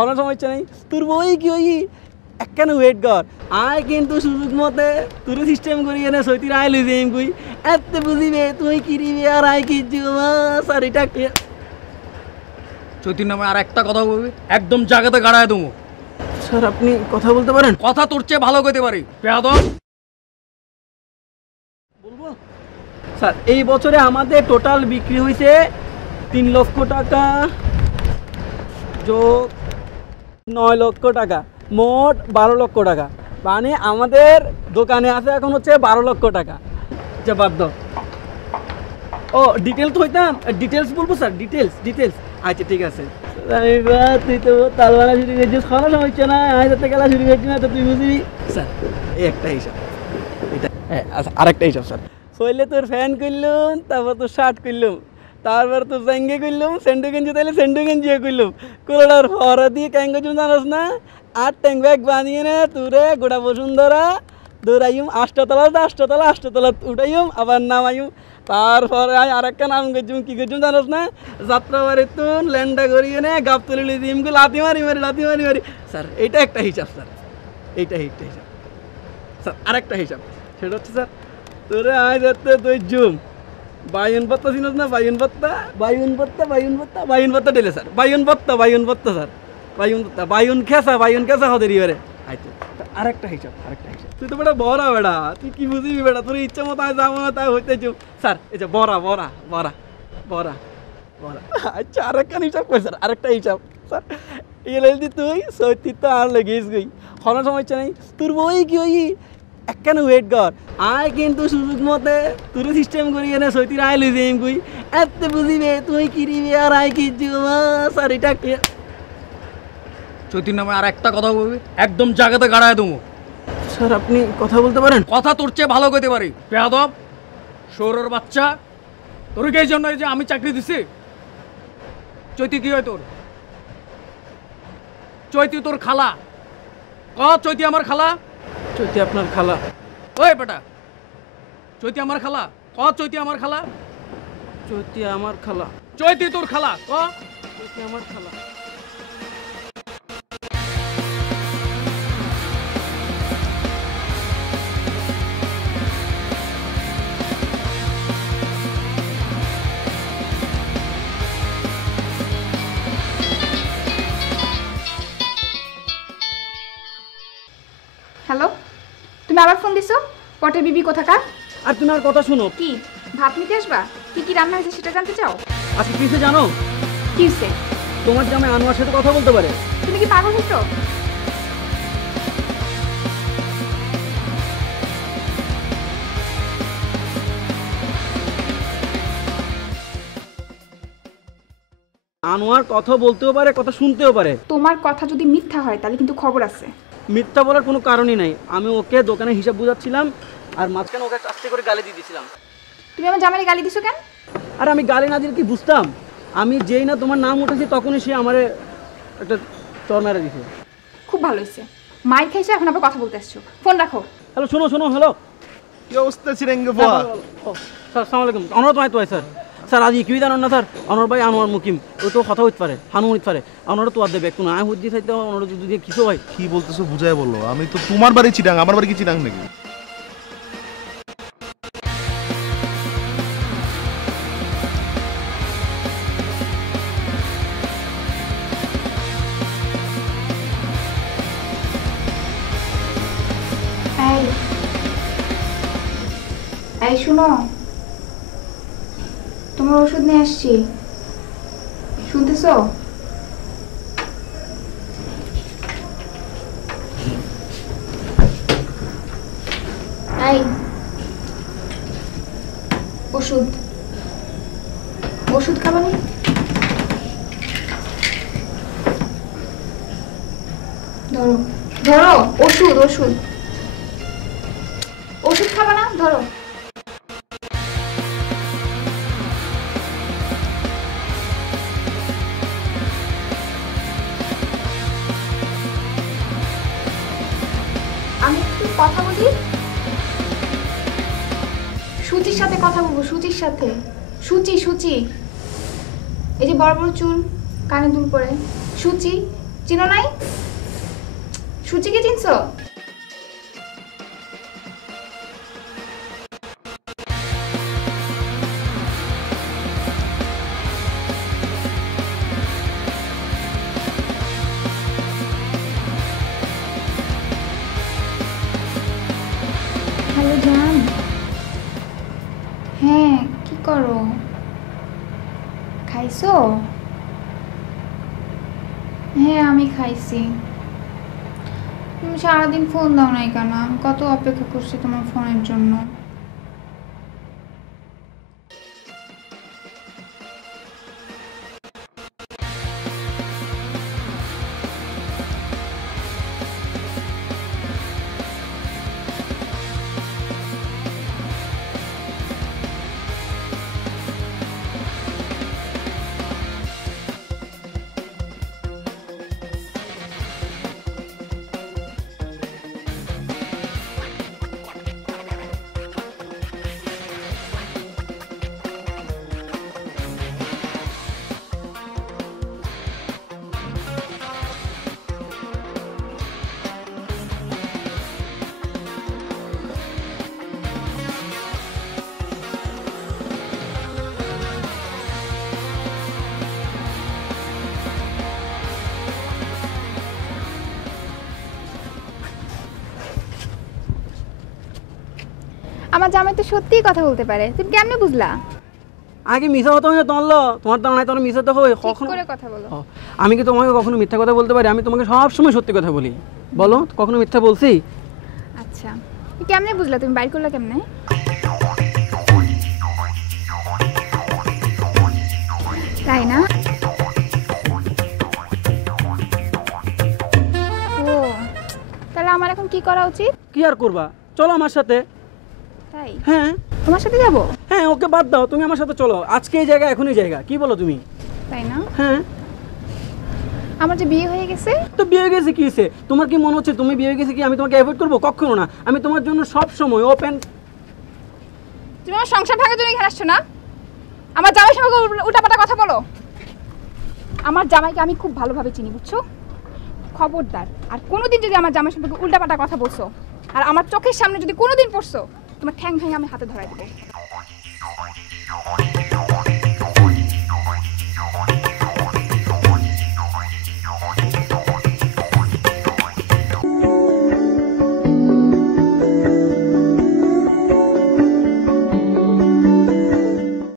কোনো সমস্যা নেই তোর বই কি ওই একখানে ওয়েট কর আয় কিন্তু সুযোগ মতে তোর সিস্টেম করি এনে সৈতির আয় লই যাইম কই এত বুঝিবে তুই কিরিবে আর আয় কি স্যার এটা চৈতির নামে আর একটা কথা বলবি একদম জায়গাতে গাড়ায় দেবো। স্যার আপনি কথা বলতে পারেন? কথা তোর চেয়ে ভালো কইতে পারি বেয়াদব। বলবো স্যার এই বছরে আমাদের টোটাল বিক্রি হয়েছে 3 লক্ষ টাকা যোগ 9 লক্ষ টাকা মোট 12 লক্ষ টাকা মানে আমাদের দোকানে আছে এখন হচ্ছে 12 লক্ষ টাকা। আচ্ছা বাদ দাও ও ডিটেলস হইতাম ডিটেলস বলবো স্যার ডিটেলস আচ্ছা ঠিক আছে তুই তো তালবানা শুরু করছিস কোনো সমস্যা না হাজার খেলা শুরু করছি না তো তুই বুঝবি স্যার এই একটা হিসাব এটা হ্যাঁ আচ্ছা আরেকটা হিসাব স্যার শৈলে তোর ফ্যান করলুম তারপর তোর শার্ট করলুম তারপর তোর জাঙ্গে করলুম সেন্ডু গেঞ্জি তাহলে সেন্ডু গেঞ্জিও করলুম কোলার ফরা দিয়ে ক্যাঙ্গো চুন জানাস না আর ট্যাঙ্ক ব্যাগ বানিয়ে নে তুরে গোটা বসুন্ধরা দৌড়াইম আষ্টতলা উঠাইম আবার নামাইম তারপরে আরেকটা নাম করছুম কী করছুম জানোস না যাত্রাবাড়ি তুন ল্যান্ডা করিয়ে নে গাপ তুলে দিম লাথি মারি স্যার এইটা একটা হিসাব স্যার এইটা হিসাব স্যার আরেকটা হিসাব সেটা হচ্ছে স্যার তোরে আয় যাতে তুই জুম বায়ুন ভত্তা চিনোস না বায়ুন ভত্তা ডেলে স্যার বায়ুন ভত্তা স্যার বায়ুন খেসা হদের ইয়ে আচ্ছা আরেকটা হিসাব তুই তো বেটা বড়া বেড়া তুই কি বুঝিবি বেটা তোর ইচ্ছা মতো আয় যাবো না তাই হইতে চুম স্যার এই যে বড়া আচ্ছা আরেকটা হিসাব কই স্যার আরেকটা হিসাব স্যার এলএলডি তুই সত্যি তো আর লেগেস গই কোনো সমস্যা নেই তোর বই কি ওই একখানে ওয়েট কর আয় কিন্তু সুযোগ মতে তোর সিস্টেম করি এনে সৈতির আয় লই যাইম কই এত বুঝিবে তুই কিরিবে আর আয় কি স্যার এটা চৈতির নামে আর একটা কথা বলবি একদম জায়গাতে গাড়ায় দেবো। স্যার আপনি কথা বলতে পারেন? কথা তোর চেয়ে ভালো কইতে পারি বেয়াদব শোরের বাচ্চা। তোর এই জন্য যে আমি চাকরি দিছি। চৈতি কি হয় তোর? চৈতি তোর খালা। চৈতি আমার খালা। চৈতি আপনার খালা? ওই বেটা চৈতি আমার খালা। চৈতি আমার খালা। চৈতি আমার খালা। চৈতি তোর খালা। চৈতি আমার খালা। হ্যালো তুমি আবার ফোন দিছো পটের বিবি কোথাকার? আর তুমি আর কথা শুনো। কি ভাত নিতে আসবা? কি রান্না হয়েছে সেটা জানতে চাও? আজকে কিসে জানো? কিসে? তোমার জামাই আনোয়ার সাথে কথা বলতে পারে। তুমি কি পাগল হইছো? আনোয়ার কথা বলতেও পারে কথা শুনতেও পারে। তোমার কথা যদি মিথ্যা হয় তাহলে কিন্তু খবর আছে। মিথ্যা বলার কোনো কারণই নাই। আমি ওকে দোকানে হিসাব বুঝাচ্ছিলাম আর মাঝখানে ওকে আস্তে করে গালি দিয়ে দিয়েছিলাম। তুমি আমার জামাইকে গালি দিছো কেন? আর আমি গালি না দিলে কি বুঝতাম? আমি যেই না তোমার নাম উঠেছি তখনই সে আমারে একটা চর মেরে দিছে। খুব ভালো হয়েছে মাই খাইছো এখন আবার কথা বলতে আসছো। ফোন রাখো। হ্যালো শোনো হ্যালো কি অবস্থা চিরেঙ্গে বাবা? স্যার আসসালামু আলাইকুম। অনুরোধ মাই তো স্যার স্যার আজ কি জানো না স্যার অনর ভাই আনোয়ার মুকিম ও তো কথা হইতে পারে হানু হইতে পারে অনর তো আর দেবে কোনো আয় হুদ্দি থাকতে অনর যদি কিছু হয়। কি বলতেছো বুঝায় বললো? আমি তো তোমার বাড়ি চিটাং, আমার বাড়ি কি চিটাং নাকি? এই শুনো তোমার ওষুধ নিয়ে আসছি শুনতেছো? এই ওষুধ খাবা না? ধরো ওষুধ খাবা না? ধরো। আমি একটু কথা বলি। সুচির সাথে কথা বলবো। সুচির সাথে। সুচি এই যে বড় বড় চুল কানে দুল পরে। সুচি চিনো নাই? সুচিকে চিনছো? হ্যালো জান। হ্যাঁ, কি করো? খাইছো? হ্যাঁ, আমি খাইছি। তুমি সারাদিন ফোন দাও নাই কেন? আমি কত অপেক্ষা করছি তোমার ফোনের জন্য। আমার জামাই তো সত্যিই কথা বলতে পারে, তুমি কেমনে বুঝলা? আগে মিশা হতো না তোমার তো নাই, তোমার মিশাতে হবে ঠিক কখনো। করে কথা বলো। ও, আমি কি তোমাকে কখনো মিথ্যা কথা বলতে পারি? আমি তোমাকে সব সময় সত্যি কথা বলি। বলো, কখনো মিথ্যা বলছি? আচ্ছা, তুমি কেমনে বুঝলা? তুমি বাইর করলা কেমনে? তাই না? ও, তাহলে আমার এখন কি করা উচিত? কি আর করবা, চলো আমার সাথে। তাই? হ্যাঁ তোমার সাথে যাব? হ্যাঁ, ওকে বাদ দাও, তুমি আমার সাথে চলো। আজকে এই জায়গা, এখনই জায়গা, কি বলো তুমি? তাই না? হ্যাঁ। আমার যে বিয়ে হয়ে গেছে। তো বিয়ে হয়ে গেছে কি হয়েছে? তোমার কি মনে হচ্ছে তুমি বিয়ে হয়ে গেছে কি আমি তোমাকে অ্যাভয়েড করবো? কখনো না, আমি তোমার জন্য সব সময় ওপেন। তুমি আমার সংসার ভাঙার জন্য এখানে আসছো না? আমার জামাই সঙ্গে উল্টাপাল্টা কথা বলো। আমার জামাইকে আমি খুব ভালোভাবে চিনি, বুঝছো? খবরদার আর কোনোদিন যদি আমার জামাই সম্পর্কে উল্টাপাল্টা কথা বলছো আর আমার চোখের সামনে যদি কোনোদিন পড়ছো, তোমার ঠ্যাং ভেঙে আমি হাতে ধরাই দেবো।